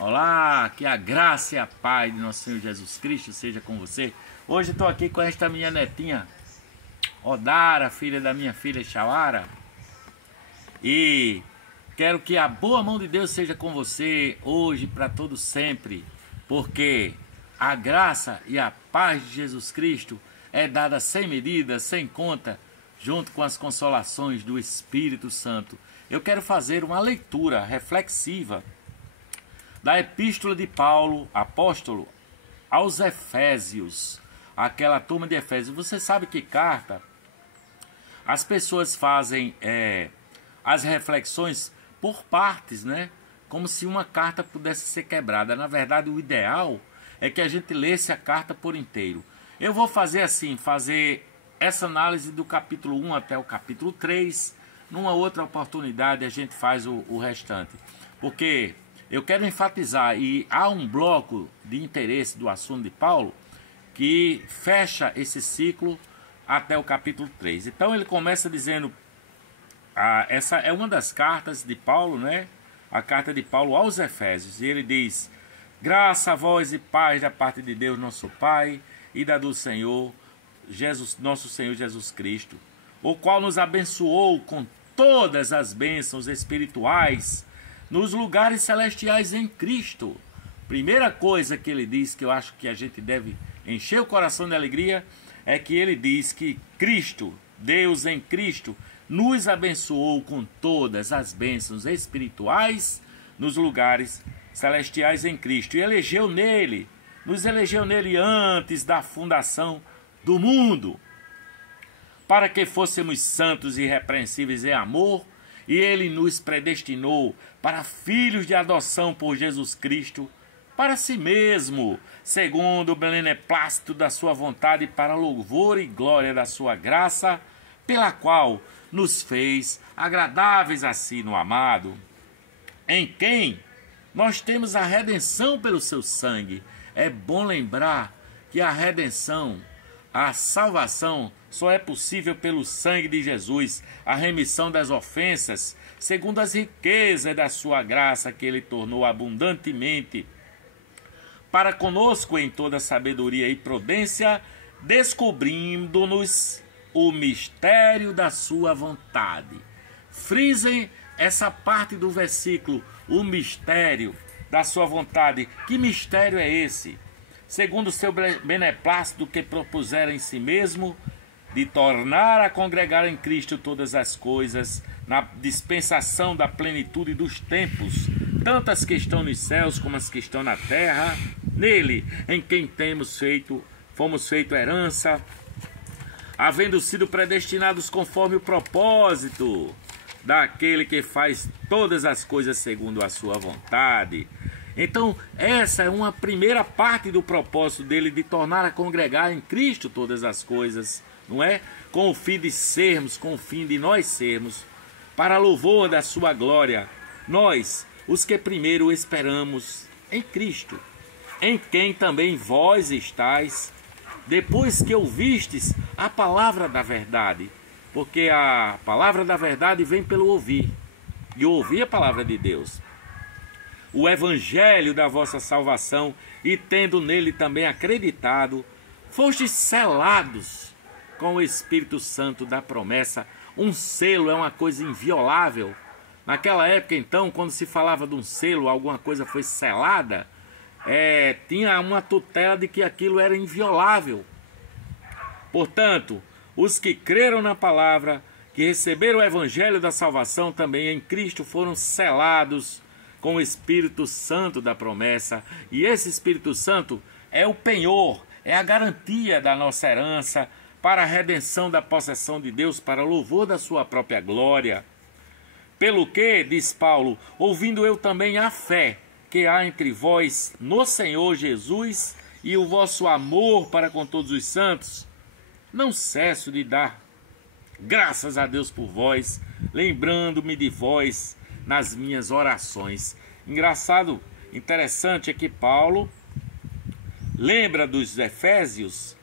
Olá, que a graça e a paz de nosso Senhor Jesus Cristo seja com você. Hoje estou aqui com esta minha netinha, Odara, filha da minha filha Shawara. E quero que a boa mão de Deus seja com você hoje para todo sempre, porque a graça e a paz de Jesus Cristo é dada sem medida, sem conta, junto com as consolações do Espírito Santo. Eu quero fazer uma leitura reflexiva da epístola de Paulo, apóstolo, aos Efésios, aquela turma de Efésios. Você sabe que carta, as pessoas fazem as reflexões por partes, né? Como se uma carta pudesse ser quebrada. Na verdade, o ideal é que a gente lesse a carta por inteiro. Eu vou fazer assim, fazer essa análise do capítulo 1 até o capítulo 3. Numa outra oportunidade a gente faz o restante. Porque eu quero enfatizar, e há um bloco de interesse do assunto de Paulo que fecha esse ciclo até o capítulo 3. Então ele começa dizendo, essa é uma das cartas de Paulo, né? A carta de Paulo aos Efésios. E ele diz: graça a vós e paz da parte de Deus nosso Pai e da do Senhor, nosso Senhor Jesus Cristo, o qual nos abençoou com todas as bênçãos espirituais nos lugares celestiais em Cristo. Primeira coisa que ele diz, que eu acho que a gente deve encher o coração de alegria, é que ele diz que Cristo, Deus em Cristo, nos abençoou com todas as bênçãos espirituais nos lugares celestiais em Cristo. E nos elegeu nele antes da fundação do mundo, para que fôssemos santos e irrepreensíveis em amor, e ele nos predestinou para filhos de adoção por Jesus Cristo, para si mesmo, segundo o beneplácito da sua vontade, para louvor e glória da sua graça, pela qual nos fez agradáveis a si no amado, em quem nós temos a redenção pelo seu sangue. É bom lembrar que a redenção, a salvação, só é possível pelo sangue de Jesus, a remissão das ofensas, segundo as riquezas da sua graça que ele tornou abundantemente para conosco em toda sabedoria e prudência, descobrindo-nos o mistério da sua vontade. Frisem essa parte do versículo, o mistério da sua vontade. Que mistério é esse? Segundo o seu beneplácito que propusera em si mesmo, de tornar a congregar em Cristo todas as coisas, na dispensação da plenitude dos tempos, tanto as que estão nos céus como as que estão na terra, nele, em quem fomos feito herança, havendo sido predestinados conforme o propósito daquele que faz todas as coisas segundo a sua vontade. Então, essa é uma primeira parte do propósito dele, de tornar a congregar em Cristo todas as coisas, não é? Com o fim de nós sermos, para louvor da sua glória, nós, os que primeiro esperamos em Cristo, em quem também vós estáis, depois que ouvistes a palavra da verdade, porque a palavra da verdade vem pelo ouvir, e ouvir a palavra de Deus, o evangelho da vossa salvação, e tendo nele também acreditado, fostes selados com o Espírito Santo da promessa. Um selo é uma coisa inviolável. Naquela época, então, quando se falava de um selo, alguma coisa foi selada, tinha uma tutela de que aquilo era inviolável. Portanto, os que creram na palavra, que receberam o evangelho da salvação também em Cristo, foram selados com o Espírito Santo da promessa. E esse Espírito Santo é o penhor, é a garantia da nossa herança, para a redenção da possessão de Deus, para louvor da sua própria glória. Pelo que, diz Paulo, ouvindo eu também a fé que há entre vós no Senhor Jesus e o vosso amor para com todos os santos, não cesso de dar graças a Deus por vós, lembrando-me de vós nas minhas orações. Engraçado, interessante é que Paulo lembra dos Efésios,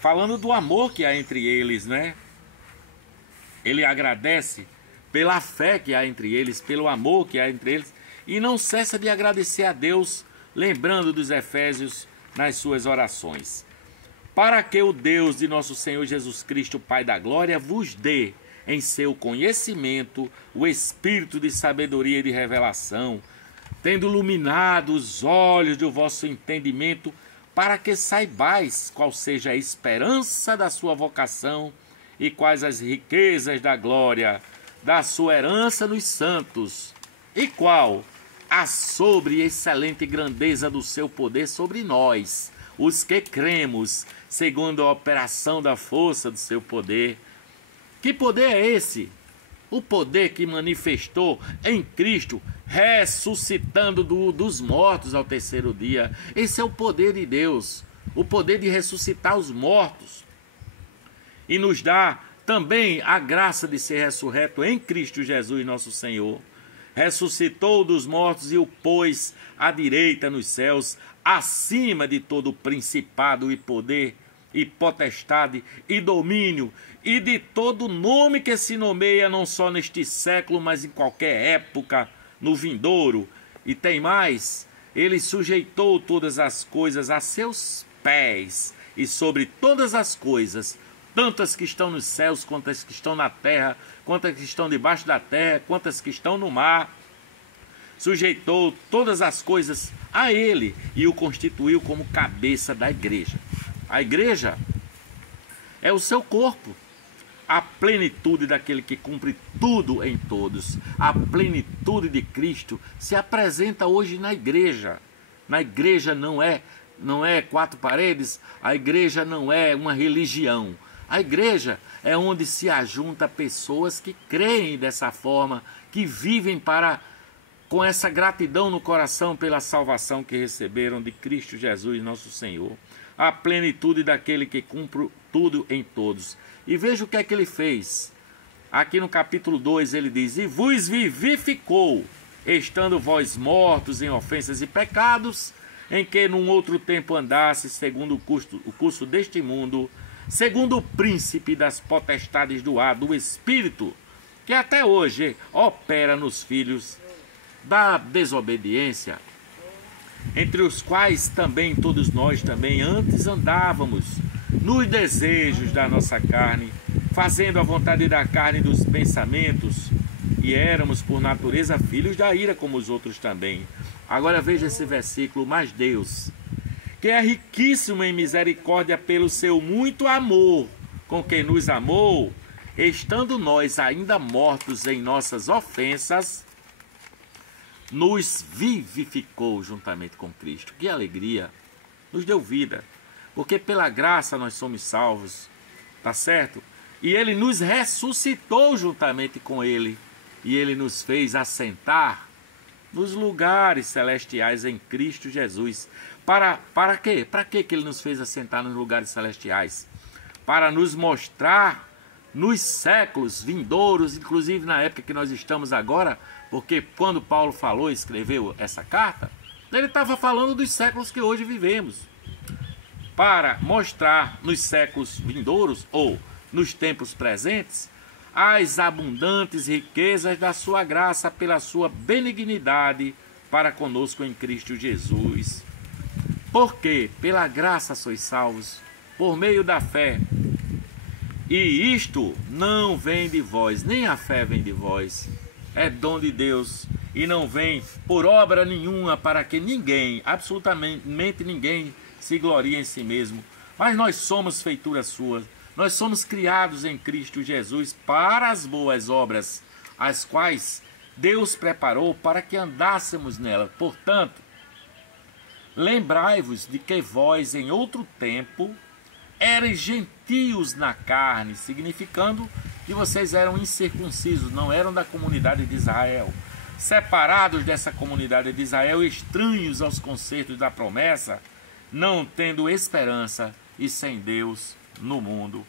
falando do amor que há entre eles, né? Ele agradece pela fé que há entre eles, pelo amor que há entre eles, e não cessa de agradecer a Deus, lembrando dos Efésios nas suas orações. Para que o Deus de nosso Senhor Jesus Cristo, Pai da Glória, vos dê em seu conhecimento o espírito de sabedoria e de revelação, tendo iluminado os olhos do vosso entendimento, para que saibais qual seja a esperança da sua vocação e quais as riquezas da glória da sua herança nos santos, e qual a sobre excelente grandeza do seu poder sobre nós, os que cremos, segundo a operação da força do seu poder. Que poder é esse? O poder que manifestou em Cristo, ressuscitando dos mortos ao terceiro dia. Esse é o poder de Deus, o poder de ressuscitar os mortos. E nos dá também a graça de ser ressurreto em Cristo Jesus, nosso Senhor. Ressuscitou dos mortos e o pôs à direita nos céus, acima de todo principado e poder, e potestade, e domínio, e de todo nome que se nomeia, não só neste século, mas em qualquer época, no vindouro. E tem mais, ele sujeitou todas as coisas a seus pés, e sobre todas as coisas, tanto as que estão nos céus, quanto as que estão na terra, quanto as que estão debaixo da terra, quanto as que estão no mar, sujeitou todas as coisas a ele e o constituiu como cabeça da igreja. A igreja é o seu corpo, a plenitude daquele que cumpre tudo em todos. A plenitude de Cristo se apresenta hoje na igreja. Na igreja não é quatro paredes, a igreja não é uma religião. A igreja é onde se ajunta pessoas que creem dessa forma, que vivem com essa gratidão no coração pela salvação que receberam de Cristo Jesus, nosso Senhor. A plenitude daquele que cumpre tudo em todos. E veja o que é que ele fez. Aqui no capítulo 2 ele diz: e vos vivificou, estando vós mortos em ofensas e pecados, em que num outro tempo andasses segundo o curso deste mundo, segundo o príncipe das potestades do ar, do Espírito, que até hoje opera nos filhos da desobediência, entre os quais também todos nós também antes andávamos nos desejos da nossa carne, fazendo a vontade da carne e dos pensamentos, e éramos por natureza filhos da ira como os outros também. Agora veja esse versículo: mas Deus, que é riquíssimo em misericórdia pelo seu muito amor com quem nos amou, estando nós ainda mortos em nossas ofensas, nos vivificou juntamente com Cristo. Que alegria! Nos deu vida, porque pela graça nós somos salvos, tá certo? E ele nos ressuscitou juntamente com ele, e ele nos fez assentar nos lugares celestiais em Cristo Jesus. Para quê? Para que ele nos fez assentar nos lugares celestiais? Para nos mostrar nos séculos vindouros, inclusive na época que nós estamos agora, porque quando Paulo falou e escreveu essa carta, ele estava falando dos séculos que hoje vivemos, para mostrar nos séculos vindouros, ou nos tempos presentes, as abundantes riquezas da sua graça pela sua benignidade para conosco em Cristo Jesus. Porque pela graça sois salvos, por meio da fé. E isto não vem de vós, nem a fé vem de vós. É dom de Deus e não vem por obra nenhuma, para que ninguém, absolutamente ninguém, se glorie em si mesmo. Mas nós somos feitura sua, nós somos criados em Cristo Jesus para as boas obras, as quais Deus preparou para que andássemos nela. Portanto, lembrai-vos de que vós em outro tempo erais gentios na carne, significando que vocês eram incircuncisos, não eram da comunidade de Israel, separados dessa comunidade de Israel, estranhos aos concertos da promessa, não tendo esperança e sem Deus no mundo.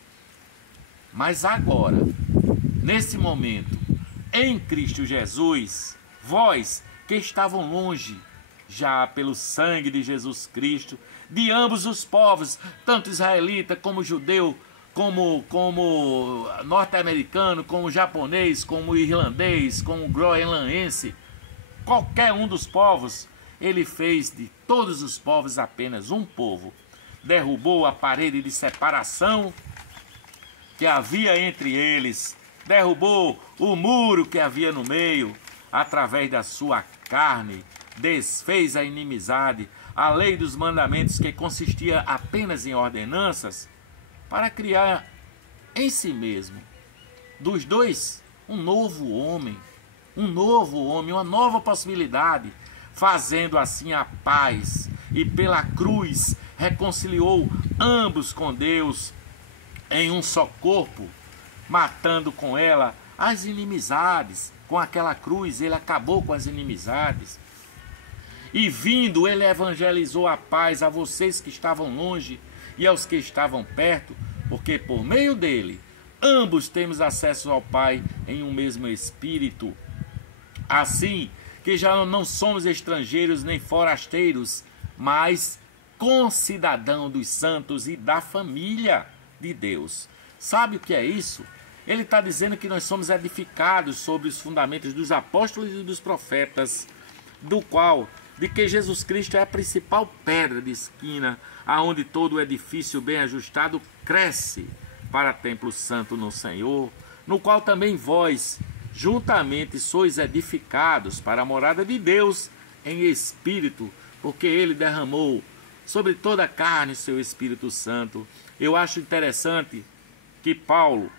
Mas agora, nesse momento, em Cristo Jesus, vós que estavam longe, já pelo sangue de Jesus Cristo, de ambos os povos, tanto israelita como judeu, como norte-americano, como japonês, como irlandês, como groenlandense, qualquer um dos povos, ele fez de todos os povos apenas um povo. Derrubou a parede de separação que havia entre eles, derrubou o muro que havia no meio, através da sua carne, desfez a inimizade, a lei dos mandamentos que consistia apenas em ordenanças, para criar em si mesmo, dos dois, um novo homem, uma nova possibilidade, fazendo assim a paz, e pela cruz reconciliou ambos com Deus em um só corpo, matando com ela as inimizades. Com aquela cruz ele acabou com as inimizades. E vindo, ele evangelizou a paz a vocês que estavam longe e aos que estavam perto, porque por meio dele ambos temos acesso ao Pai em um mesmo Espírito. Assim que já não somos estrangeiros nem forasteiros, mas concidadão dos santos e da família de Deus. Sabe o que é isso? Ele está dizendo que nós somos edificados sobre os fundamentos dos apóstolos e dos profetas, de que Jesus Cristo é a principal pedra de esquina, aonde todo o edifício bem ajustado cresce para templo santo no Senhor, no qual também vós juntamente sois edificados para a morada de Deus em espírito, porque ele derramou sobre toda a carne seu Espírito Santo. Eu acho interessante que Paulo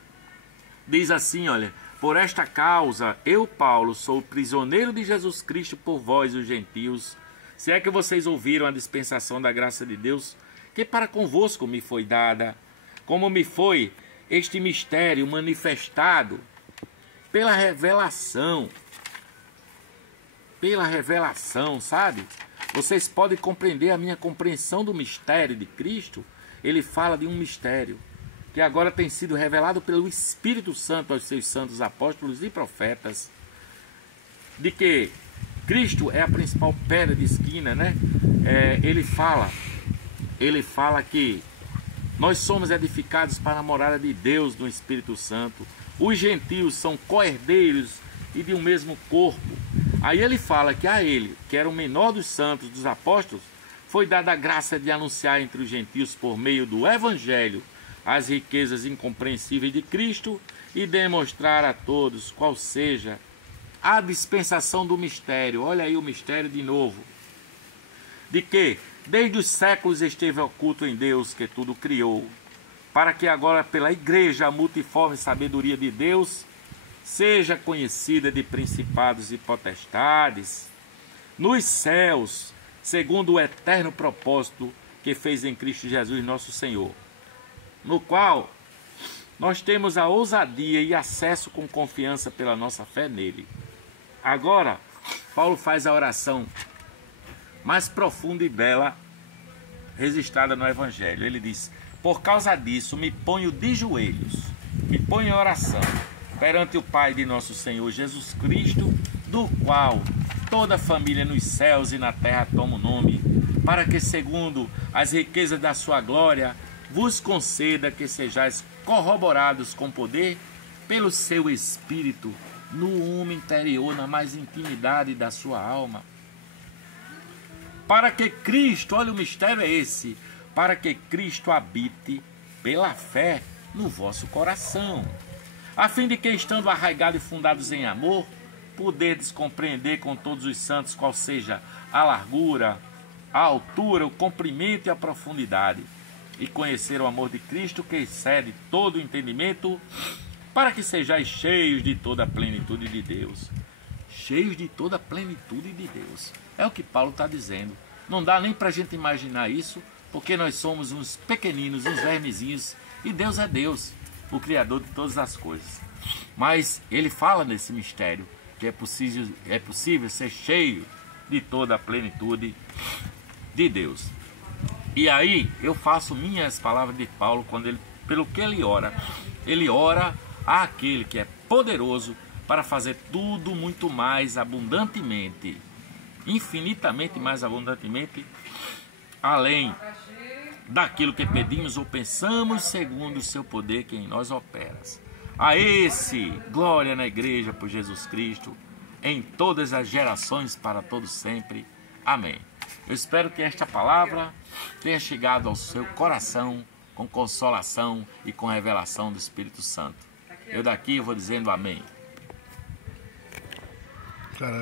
diz assim, olha: por esta causa, eu, Paulo, sou prisioneiro de Jesus Cristo por vós, os gentios. Se é que vocês ouviram a dispensação da graça de Deus, que para convosco me foi dada, como me foi este mistério manifestado pela revelação. Pela revelação, sabe? Vocês podem compreender a minha compreensão do mistério de Cristo. Ele fala de um mistério que agora tem sido revelado pelo Espírito Santo aos seus santos apóstolos e profetas, de que Cristo é a principal pedra de esquina, né? Ele fala que nós somos edificados para a morada de Deus no Espírito Santo. Os gentios são co-herdeiros e de um mesmo corpo. Aí ele fala que a ele, que era o menor dos santos, dos apóstolos, foi dada a graça de anunciar entre os gentios por meio do Evangelho as riquezas incompreensíveis de Cristo e demonstrar a todos qual seja a dispensação do mistério. Olha aí o mistério de novo. De que desde os séculos esteve oculto em Deus que tudo criou, para que agora pela igreja a multiforme sabedoria de Deus seja conhecida de principados e potestades nos céus, segundo o eterno propósito que fez em Cristo Jesus nosso Senhor, no qual nós temos a ousadia e acesso com confiança pela nossa fé nele. Agora, Paulo faz a oração mais profunda e bela registrada no Evangelho. Ele diz: por causa disso me ponho de joelhos, me ponho em oração perante o Pai de nosso Senhor Jesus Cristo, do qual toda a família nos céus e na terra toma o nome, para que segundo as riquezas da sua glória vos conceda que sejais corroborados com poder pelo seu Espírito no homem interior, na mais intimidade da sua alma. Para que Cristo, olha o mistério é esse, para que Cristo habite pela fé no vosso coração, a fim de que, estando arraigados e fundados em amor, poderdes compreender com todos os santos qual seja a largura, a altura, o comprimento e a profundidade, e conhecer o amor de Cristo que excede todo o entendimento, para que sejais cheios de toda a plenitude de Deus. Cheios de toda a plenitude de Deus. É o que Paulo está dizendo. Não dá nem para a gente imaginar isso, porque nós somos uns pequeninos, uns vermezinhos, e Deus é Deus, o Criador de todas as coisas. Mas ele fala nesse mistério, que é possível ser cheio de toda a plenitude de Deus. E aí eu faço minhas palavras de Paulo, quando ele, pelo que ele ora àquele que é poderoso para fazer tudo muito mais abundantemente, infinitamente mais abundantemente, além daquilo que pedimos ou pensamos, segundo o seu poder que em nós opera. A esse, glória na igreja por Jesus Cristo, em todas as gerações, para todos sempre. Amém. Eu espero que esta palavra tenha chegado ao seu coração com consolação e com revelação do Espírito Santo. Eu daqui vou dizendo amém. Cara,